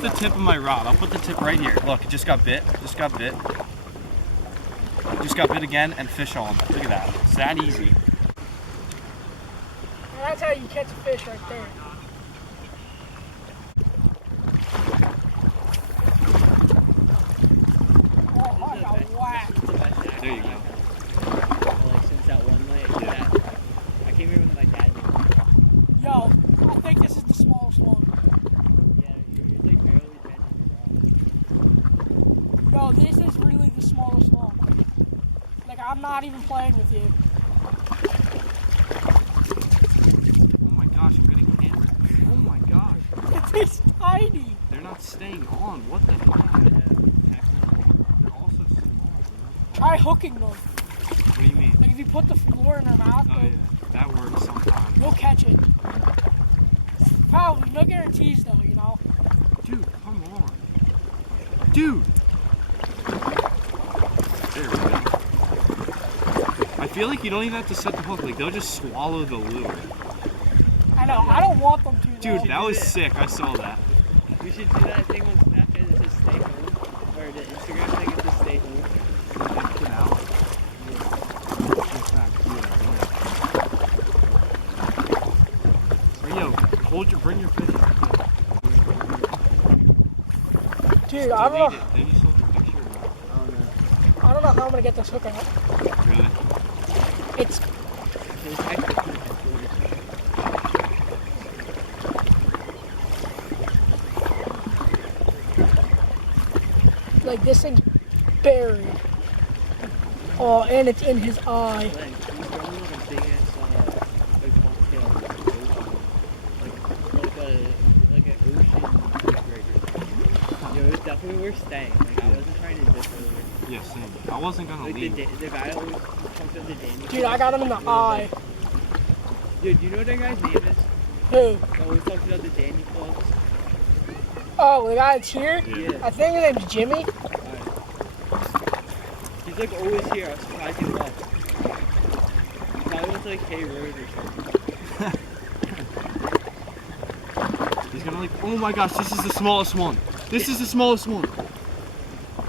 Here's the tip of my rod. I'll put the tip right here. Look, it just got bit. Just got bit. Just got bit again and fish on. Look at that. It's that easy. And that's how you catch a fish right there. Oh, I got whacked. There you go. Like since that one night, Yeah. I came here with my dad. Yo, I think this is the smallest one. Yeah, it's like barely bending. Yo, this is really the smallest one. Like, I'm not even playing with you. Oh my gosh, I'm getting hammered. Oh my gosh. It's tiny. They're not staying on. What the heck? They're all so small. Try hooking them. What do you mean? Like, if you put the lure in their mouth, Oh yeah, that works sometimes. you'll catch it. Probably, no guarantees though, you know? Dude, come on. Dude! There we go. I feel like you don't even have to set the hook. Like, they'll just swallow the lure. I know, I don't want them to, though. Dude, that was sick. I saw that. We should do that thing on Snapchat that says stay home. Or the Instagram thing that says stay home. Get out. Or, yo, bring your fish. Dude, I don't know. Then you still have the picture. I don't know how I'm gonna get this hook out. Really? It's like this thing's buried. Oh, and it's in his eye. Definitely worth staying. Like, I wasn't trying to dip earlier. Yeah, same. I wasn't gonna Like leave. the guy always talks about the Danny. Dude, I got him in the eye. Dude, you know what that guy's name is? Who? He always talks about the Danny clubs. Oh, the guy that's here? Yeah. I think his name's Jimmy. He's like always here. I was surprised he left. He probably went to like K Road or something. He's gonna like, oh my gosh, this is the smallest one. This is the smallest one.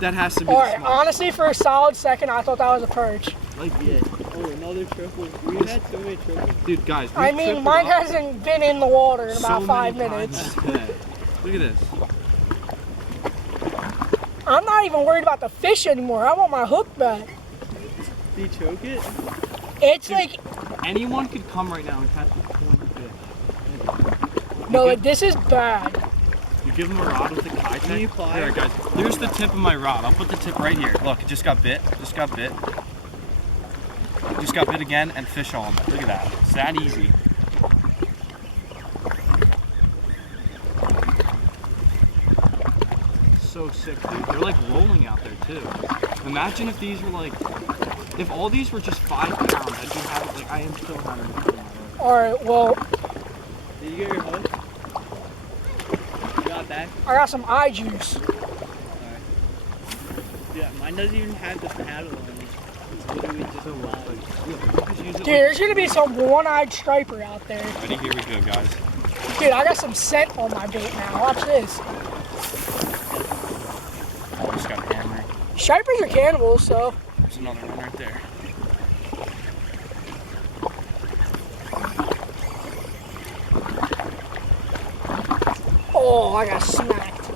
That has to be the Alright, smallest. honestly, for a solid second, I thought that was a perch. Like, Yeah. Oh, another triple. We've had so many triples. dude, guys. I mean, mine hasn't been in the water in about 5 minutes. Look at this. I'm not even worried about the fish anymore. I want my hook back. Did you choke it? It's Dude, like, anyone could come right now and catch a point fish. no, like, this is bad. You give him a rod with the kai Can you fly? Alright, guys. Here's the tip of my rod. I'll put the tip right here. Look, it just got bit. Just got bit. Just got bit again and fish on. Look at that. It's that easy. So sick, dude. They're like rolling out there too. Imagine if these were like, if all these were just 5 pounds, I'd be having, like, I am still having fun. Alright, well, Did you get your hook? You got that? I got some eye juice. Alright. Yeah, mine doesn't even have the paddle on it. It's literally just a rod. Dude, there's gonna be some one-eyed striper out there. Ready? Here we go, guys. Dude, I got some scent on my bait now. Watch this. Oh, just got hammered. Stripers are cannibals, so. There's another one right there. Oh, I got smacked.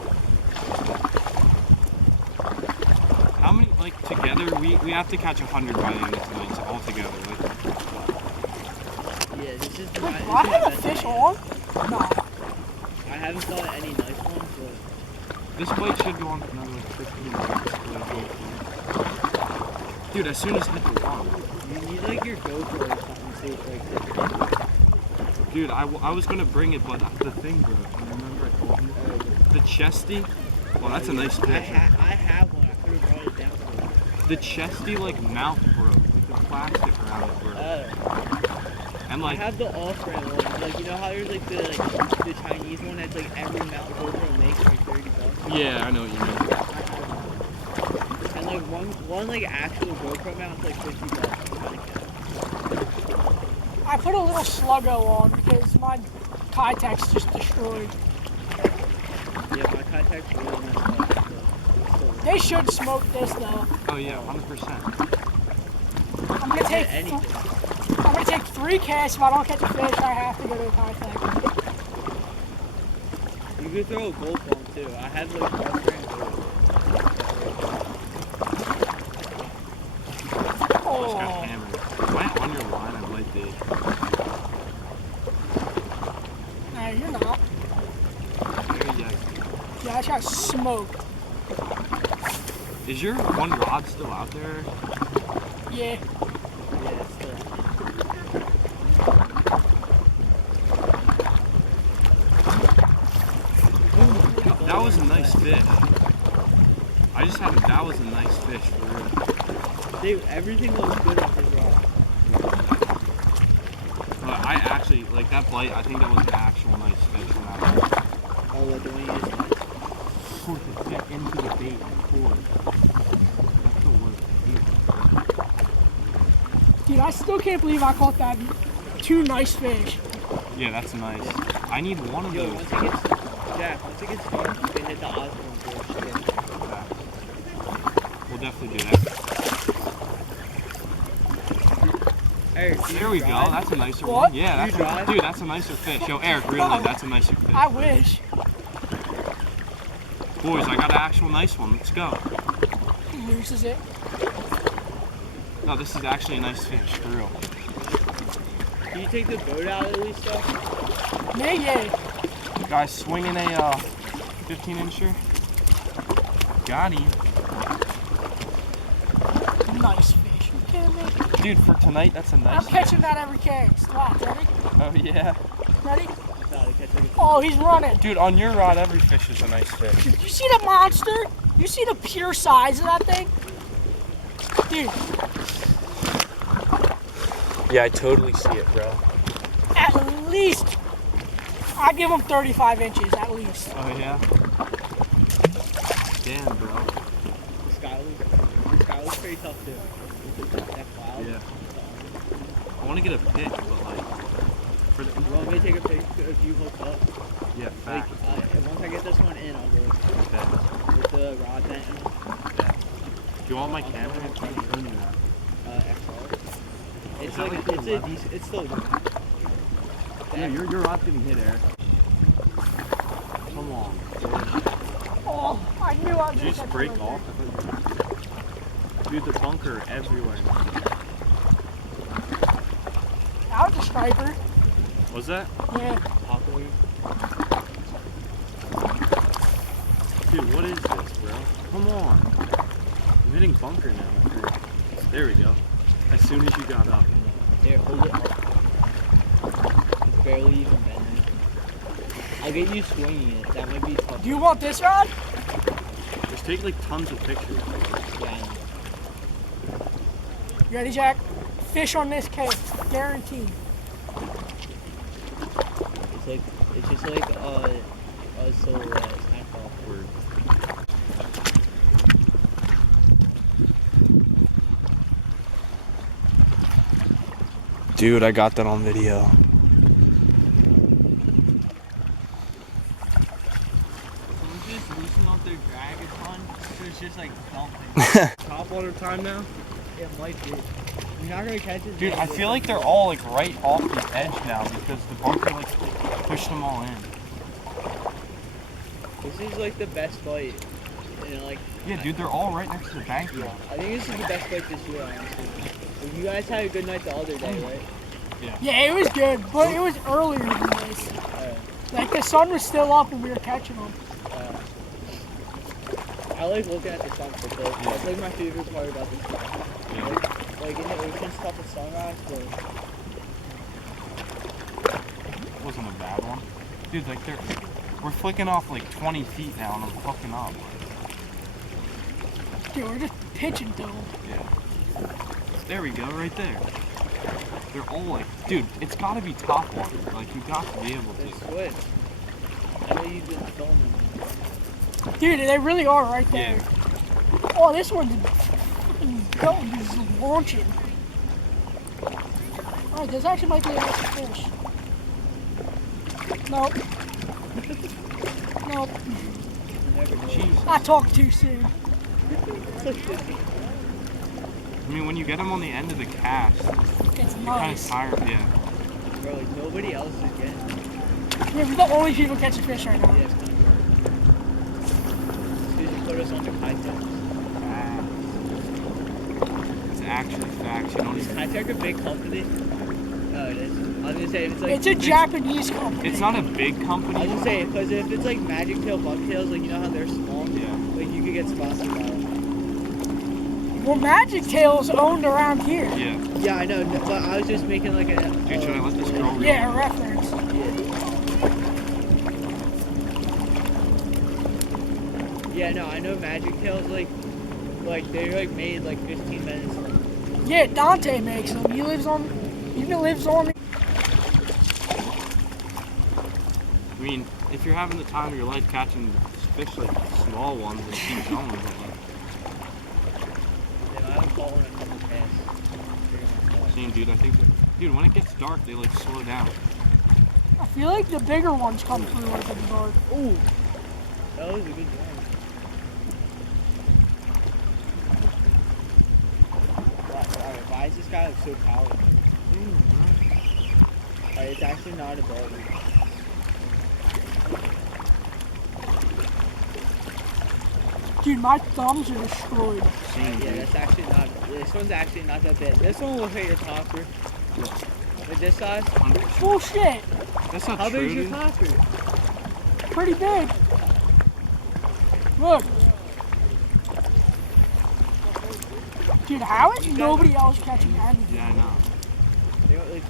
How many, like, together, we have to catch 100 by the end of tonight, so all together. Like, Yeah, this is Wait, my. do I have a fish on? No. I haven't thought of any nice ones, but. this bite should go on for another, like, 15 minutes. Dude, as soon as it hit the water. You need like your GoPro or something so it's like. Dude, I was gonna bring it, but the thing broke. Remember I told you? The chesty. Well, that's a nice I fish. have one. I could have brought it down for you. The chesty, like, mouth broke. Like, the plastic around it broke. And, I like, have the off-brand one. Like, you know how there's like the Chinese one that's like every mount GoPro makes like $30. yeah, I know what you mean. And like one like actual GoPro mount's like $50. I put a little sluggo on because my Kitech's just destroyed. Yeah, my contact's really messed up. But They should smoke this though. Oh yeah, 100%. I'm gonna take anything. I'm gonna take 3 casts. If I don't catch a fish, I have to go to the contact. You could throw a gold bomb too. I had like 1 grand gold. Just got Oh, hammered. Am I on your line? I might be. no, you're not. Yeah. Yeah, I just got smoked. Is your one rod still out there? Yeah. Yeah, it's still. That was a nice fish. I just had that was a nice fish for real. Dude, everything looks good off his rod. But I actually, like that bite, I think that was an actual nice fish on that one. Oh, like the one you just Force it back into the bait and pull it. That's the worst. Dude, I still can't believe I caught that 2 nice fish. Yeah, that's nice. I need one of Yo, those. once it gets, Jack, once it gets dark, you can hit the Osborne Bridge. We'll definitely do that. Eric, There we go. That's a nicer What? one. Yeah, You that's drive? dude, that's a nicer fish. Yo, Eric, really, that's a nicer fish. I wish. Boys, I got an actual nice one. Let's go. Loses it. No, this is actually a nice fish, for real. Can you take the boat out at least, though? Yeah. Guys, swinging a 15-incher. Got him. Nice fish. You kidding me? Dude, for tonight, that's a nice I'm catching that every cast. Watch, ready? Oh, yeah. Ready? Gotta catch it. Oh, he's running. Dude, on your rod, every fish is a nice fish. Did you see the monster? You see the pure size of that thing? Dude, Yeah, I totally see it, bro. at least, I give him 35 inches, at least. Oh, yeah? Damn, bro. The sky looks pretty tough, too. That cloud. Yeah. I want to get a pic, but like, for the... You want me to take a picture if you hook up? Yeah, Like, fact. once I get this one in, I'll go Okay. with the rod bent in. Do you want my camera? I'm trying to film you that. XR. It's that like, like the it's a 11? decent, it's still good. Yeah, your rod's getting hit, Eric. Come on. Oh, I knew I was Did you just break off? Dude, the bunker everywhere. That was a striper. Was that? Yeah. Taco. Dude, what is this, bro? Come on. I'm hitting bunker now, I think. There we go. As soon as you got up. Here, hold it up. It's barely even bending. I'll get you swinging it. That might be tough. Do you want this rod? Just take like tons of pictures. Yeah. You ready, Jack? Fish on this case, guaranteed. It's just like silhouette. It's kind of awkward. Dude, I got that on video. Someone just loosen up their drag a ton, so it's just like dumping. Top water time now? It might be. You're not gonna catch it. Dude, I feel like they're all like right off the edge now because the bunker like pushed them all in. This is like the best bite. You know, like. Yeah, dude, they're all right next to the bank now. I think this is the best bite this year, honestly. You guys had a good night the other day, right? Yeah, it was good, but it was earlier than this. Like the sun was still up when we were catching them. I like looking at the sunset though. That's like my favorite part about this. Like in the ocean stuff with sunrise, but It wasn't a bad one. Dude, like we're flicking off like 20 feet now and I'm hooking up. Dude, we're just pitching to them. Yeah. There we go, right there. They're all like, dude, it's gotta be top water. Like, you got to be able they to. switch. I know you've been filming. Dude, they really are right there. Yeah. Oh, this one's going, just launching. Alright, this actually might be a nice fish. Nope. Nope. You never know. Jesus. I talked too soon. I mean, when you get them on the end of the cast, It's you're kind of nice. tired. Yeah. Bro, like nobody else is getting it. Yeah, we're the only people catching fish right now. Yeah. Did you put us on the kite? It's actually facts. You don't Is even. Kitech a big company? Oh, it is. I was gonna say if it's like. It's a Japanese company. It's not a big company. I was gonna say because if it's like Magic Tail, Bucktails, like you know how they're small. Yeah. Like you could get sponsored by them. Well, Magic Tail's owned around here. Yeah. Yeah, I know, but I was just making like a. Dude, should I let this girl reel? Yeah, a reference. Yeah, no, I know Magic Tails like they're like made like 15 minutes. Yeah, Dante makes them. He lives on. I mean, if you're having the time of your life catching fish like small ones and keep going with it, Yeah, I don't call one a couple casts. same dude, I think dude, when it gets dark, they like slow down. I feel like the bigger ones come through like in the dark. Ooh, that was a good one. Why is this guy like so powerful? It's actually not a bad one. Dude, my thumbs are destroyed. Same Yeah, dude. that's actually not. This one's actually not that big. This one will hit your topper. Like this size. 100%. Bullshit. That's not How true, big is your dude. topper? Pretty big. Look. Dude, how is nobody else catching anything? Yeah, I know. They don't, like,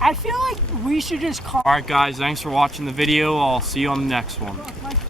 I feel like we should just call. Alright guys, thanks for watching the video. I'll see you on the next one.